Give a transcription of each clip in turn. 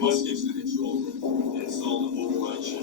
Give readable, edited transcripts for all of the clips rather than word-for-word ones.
You must get to the control room and install the override chip.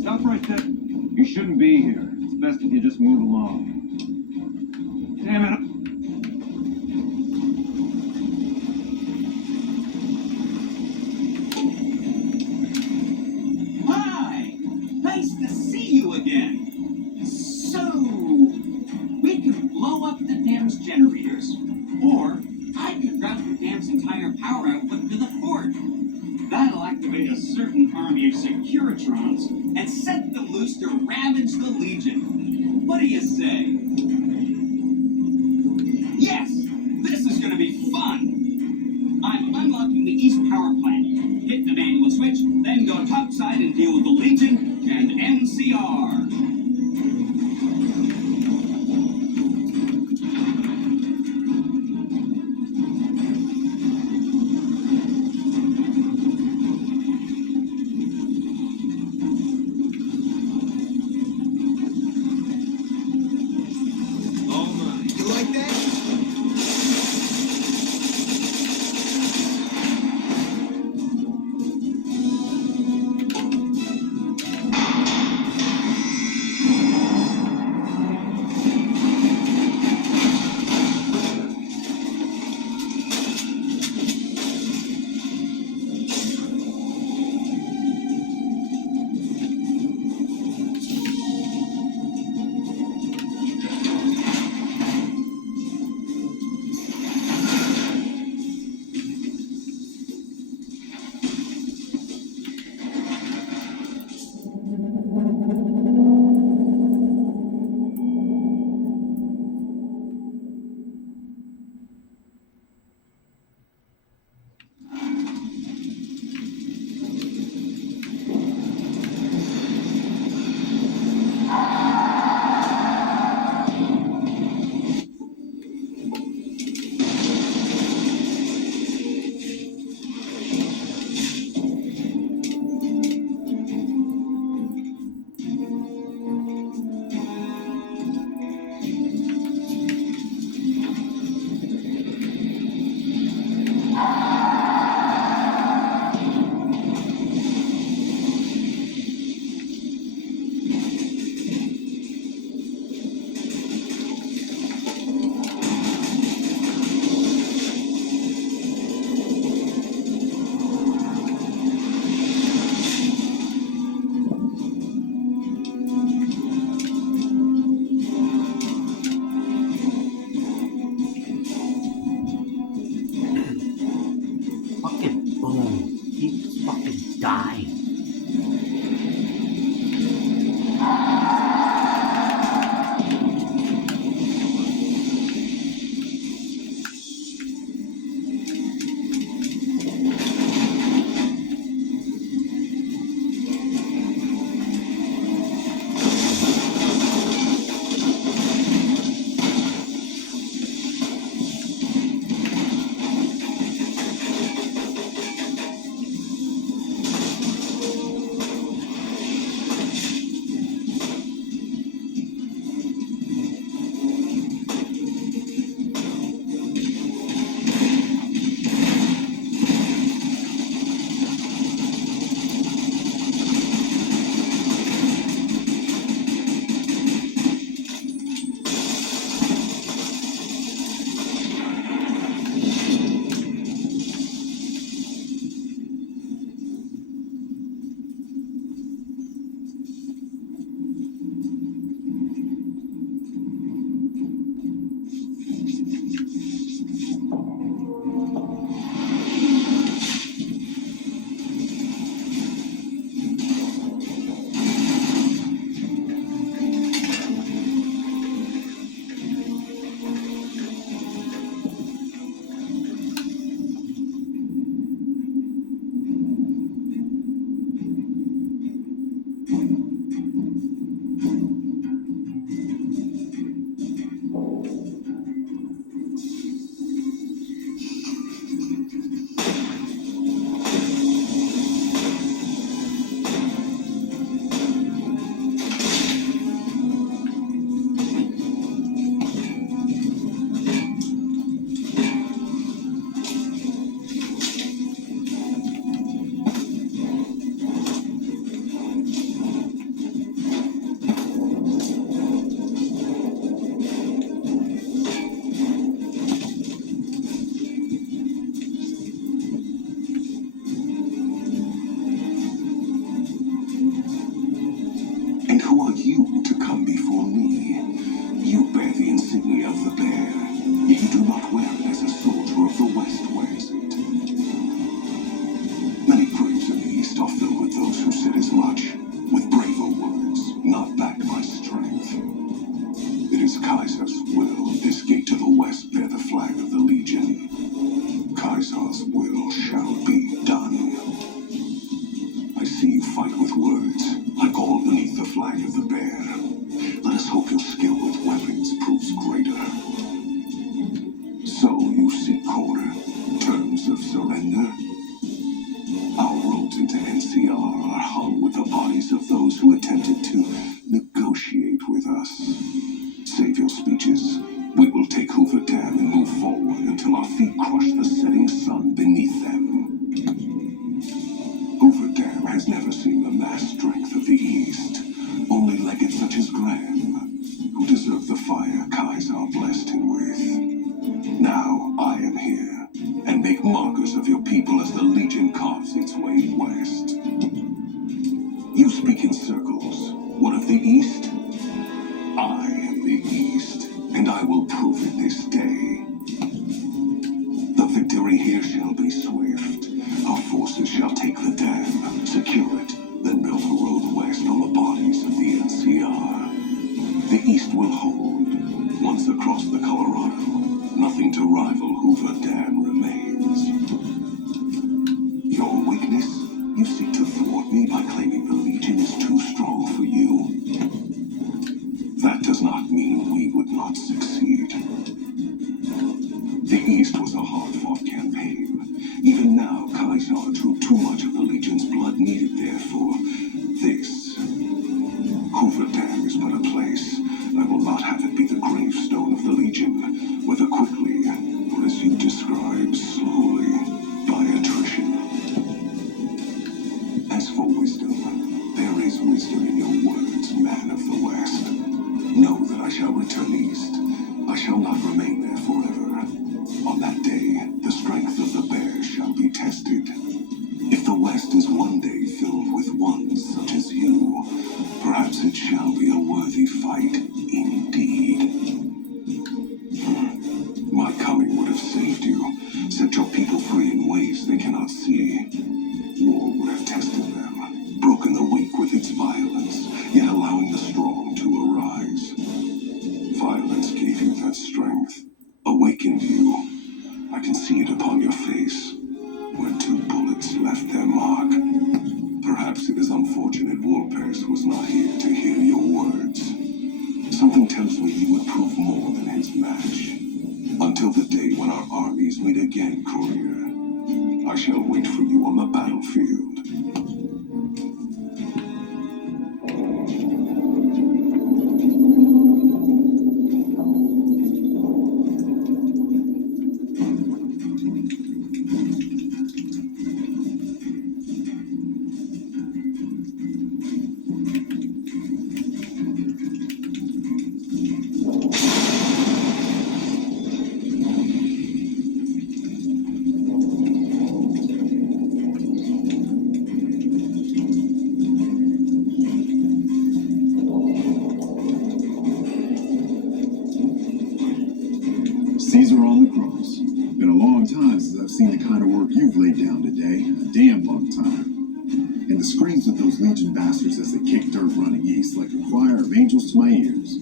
Stop right there. You shouldn't be here. It's best if you just move along. Damn it. Hi! Nice to see you again. So, we could blow up the dam's generators, or I could route the dam's entire power output to the fort. That'll activate a certain army of Securitrons and set them loose to ravage the Legion. What do you say? Yes! This is gonna be fun! I'm unlocking the East Power Plant. Hit the manual switch, then go topside and deal with the Legion and NCR. You like that? And who are you to come before me? You bear the insignia of the bear, yet you do not wear it as a soldier of the West wears it. Many graves in the East are filled with those who said as much, with braver words, not backed by strength. It is Kaiser's will this gate to the West bear the flag of the Legion. Kaiser's will shall be done. I see you fight with words, like all beneath the flag of the bear. Let us hope your skill with weapons proves greater. So you seek order, terms of surrender? Our roads into NCR are hung with the bodies of those who attempted to negotiate with us. Save your speeches. We will take Hoover Dam and move forward until our feet crush the setting sun beneath them. Hoover Dam has never seen the mass strength of the East. Only legates such as Graham, who deserve the fire Kaiser blessed him with. Now I am here, and make markers of your people as the Legion carves its way west. You speak in circles. What of the East? I am the East, and I will prove it this day. The victory here shall be swift. Our forces shall take the dam, secure it, then build a road west on the bodies of the NCR. The East will hold. Once across the Colorado, nothing to rival Hoover Dam remains. Your weakness? You seek to thwart me by claiming the Legion is too strong for you. That does not mean we would not succeed. The East was a hard-fought campaign. Even now, Kaiser drew too much of the Legion's blood needed there for this. Hoover Dam is but a place. I will not have it be the gravestone of the Legion, whether quickly, or as you described, slowly, by attrition. As for wisdom, there is wisdom in your words, man of the West. Know that I shall return east. I shall not remain there forever. On that day, the strength of the bear shall be tested. If the West is one day filled with ones such as you, perhaps it shall be a worthy fight indeed. My coming would have saved you, set your people free in ways they cannot see. War would have tested them, broken the weak with its violence, yet allowing the strong to arise. Violence gave you that strength, awakened you. I can see it upon your face, where 2 bullets left their mark. Perhaps it is unfortunate Wolpers was not here to hear your words. Something tells me you would prove more than his match. Until the day when our armies meet again, Courier, I shall wait for you on the battlefield. Caesar on the cross. Been a long time since I've seen the kind of work you've laid down today. A damn long time. And the screams of those Legion bastards as they kick dirt running east like a choir of angels to my ears.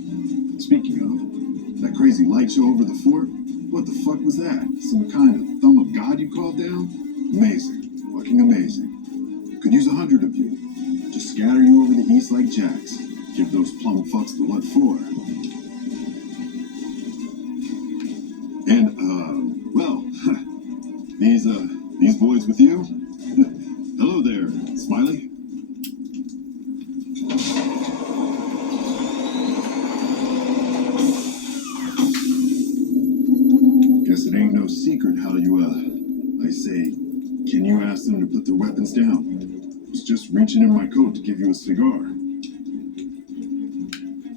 Speaking of, that crazy light show over the fort? What the fuck was that? Some kind of thumb of God you called down? Amazing. Fucking amazing. Could use 100 of you. Just scatter you over the east like jacks. Give those plum fucks the what for. And, well, these boys with you? Hello there, Smiley. Guess it ain't no secret how you, I say, can you ask them to put their weapons down? I was just reaching in my coat to give you a cigar.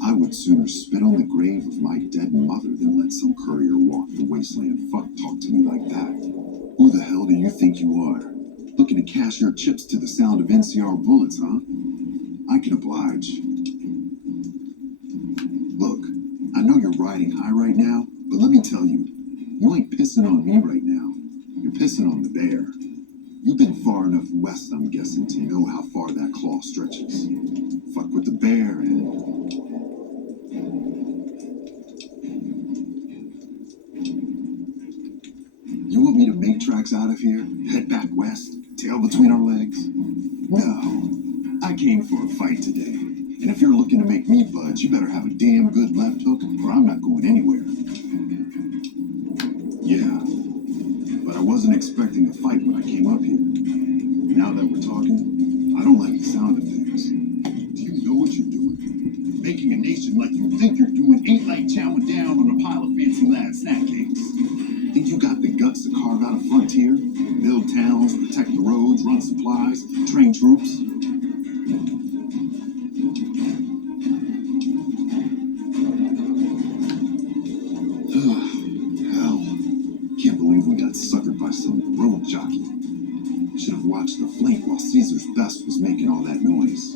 I would sooner spit on the grave of my dead mother than let some courier walk the wasteland fuck talk to me like that. Who the hell do you think you are? Looking to cash your chips to the sound of NCR bullets, huh? I can oblige. Look, I know you're riding high right now, but let me tell you, you ain't pissing on me right now. You're pissing on the bear. You've been far enough west, I'm guessing, to know how far that claw stretches. Fuck with the bear and... You want me to make tracks out of here? Head back west? Tail between our legs? No. I came for a fight today. And if you're looking to make me budge, you better have a damn good left hook, or I'm not going anywhere. Yeah. But I wasn't expecting a fight when I came up here. Now that we're talking, I don't like the sound of things. Do you know what you're doing? Making a nation like you think you're doing ain't like chowing down on a pile of fancy lad snack cakes. Think you got the guts to carve out a frontier? Build towns, protect the roads, run supplies, train troops? Hell, can't believe we got suckered by some road jockey. Should have watched the flank while Caesar's best was making all that noise.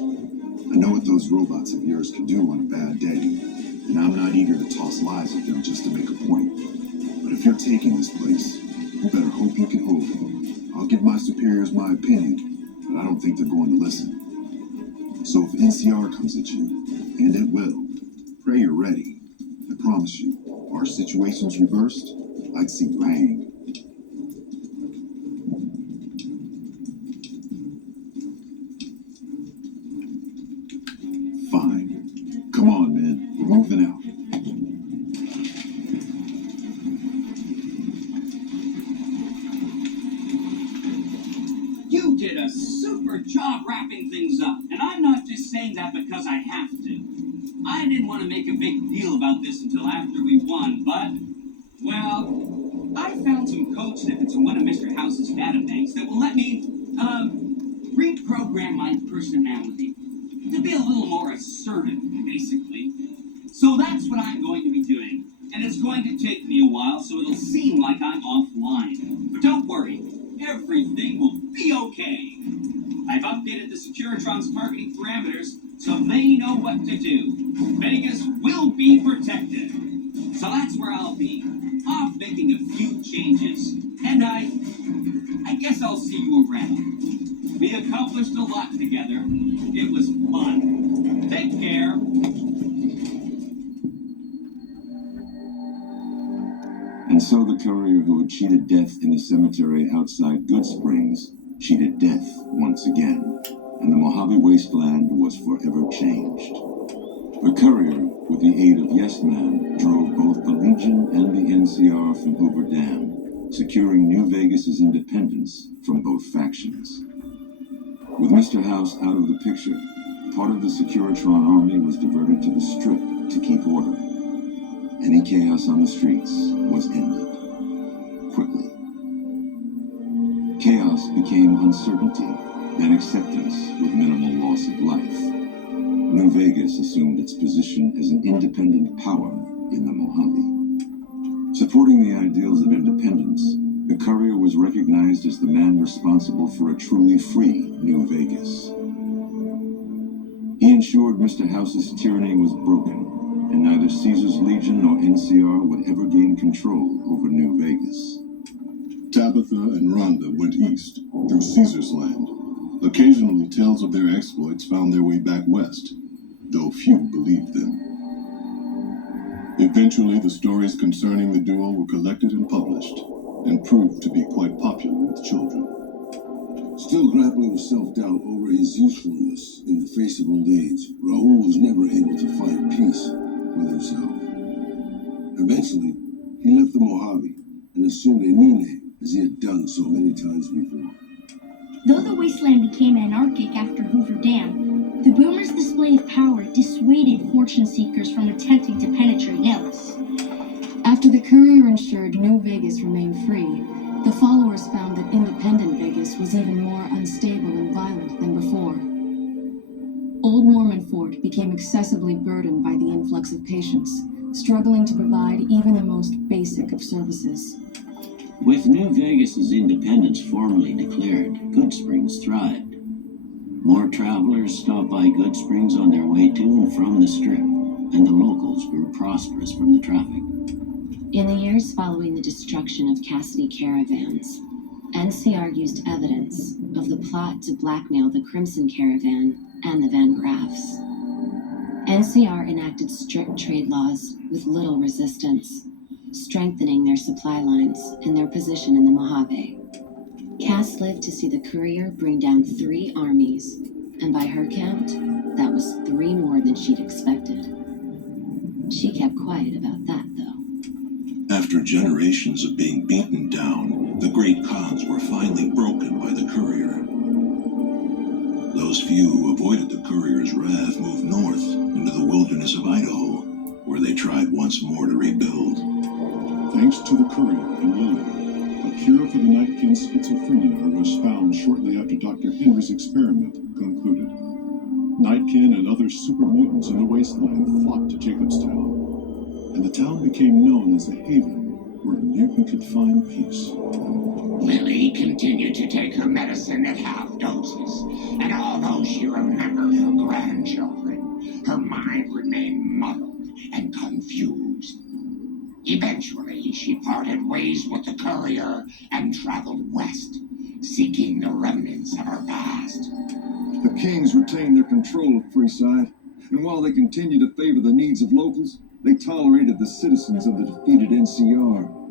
I know what those robots of yours can do on a bad day, and I'm not eager to toss lies at them just to make a point. But if you're taking this place, you better hope you can hold it. I'll give my superiors my opinion, but I don't think they're going to listen. So if NCR comes at you, and it will, pray you're ready. I promise you, our situation's reversed, I'd see you hang. Fine. Come on, man. We're moving out. You did a super job wrapping things up, and I'm not just saying that because I have to. I didn't want to make a big deal about this until after we won, but, well, I found some code snippets in one of Mr. House's databanks that will let me, reprogram my personality to be a little more assertive, basically. So that's what I'm going to be doing, and it's going to take me a while, so it'll seem like I'm offline. But don't worry, everything will be okay. I've updated the Securitron's targeting parameters so they know what to do. Vegas will be protected. So that's where I'll be, off making a few changes. And I guess I'll see you around. We accomplished a lot together. It was fun. Take care. And so the courier who had cheated death in the cemetery outside Goodsprings cheated death once again, and the Mojave wasteland was forever changed. The courier, with the aid of Yes Man, drove both the Legion and the NCR from Hoover Dam, securing New Vegas's independence from both factions. With Mr. House out of the picture, part of the Securitron army was diverted to the Strip to keep order. Any chaos on the streets was ended. Quickly. Chaos became uncertainty, then acceptance with minimal loss of life. New Vegas assumed its position as an independent power in the Mojave. Supporting the ideals of independence, the courier was recognized as the man responsible for a truly free New Vegas. He ensured Mr. House's tyranny was broken, and neither Caesar's Legion nor NCR would ever gain control over New Vegas. Tabitha and Rhonda went east, through Caesar's land. Occasionally, tales of their exploits found their way back west, though few believed them. Eventually, the stories concerning the duo were collected and published, and proved to be quite popular with children. Still grappling with self-doubt over his usefulness in the face of old age, Raoul was never able to find peace with himself. Eventually, he left the Mojave and assumed a new name, as he had done so many times before. Though the wasteland became anarchic after Hoover Dam, the Boomers' display of power dissuaded fortune seekers from attempting to penetrate Nellis. After the Courier ensured New Vegas remained free, the followers found that independent Vegas was even more unstable and violent than before. Old Mormon Fort became excessively burdened by the influx of patients, struggling to provide even the most basic of services. With New Vegas's independence formally declared, Goodsprings thrived. More travelers stopped by Goodsprings on their way to and from the Strip, and the locals grew prosperous from the traffic. In the years following the destruction of Cassidy Caravans, NCR used evidence of the plot to blackmail the Crimson Caravan and the Van Graffs. NCR enacted strict trade laws with little resistance, strengthening their supply lines and their position in the Mojave. Cass lived to see the Courier bring down 3 armies, and by her count, that was 3 more than she'd expected. She kept quiet about that, though. After generations of being beaten down, the great Khans were finally broken by the Courier. Those few who avoided the Courier's wrath moved north into the wilderness of Idaho, where they tried once more to rebuild. Thanks to the Courier and Lily, a cure for the Nightkin schizophrenia was found shortly after Dr. Henry's experiment concluded. Nightkin and other super mutants in the wasteland flocked to Jacobstown, and the town became known as a haven where a mutant could find peace. Lily continued to take her medicine at half doses, and although she remembered her grandchildren, her mind remained muddled and confused. Eventually, she parted ways with the Courier and traveled west, seeking the remnants of her past. The Kings retained their control of Freeside, and while they continued to favor the needs of locals, they tolerated the citizens of the defeated NCR.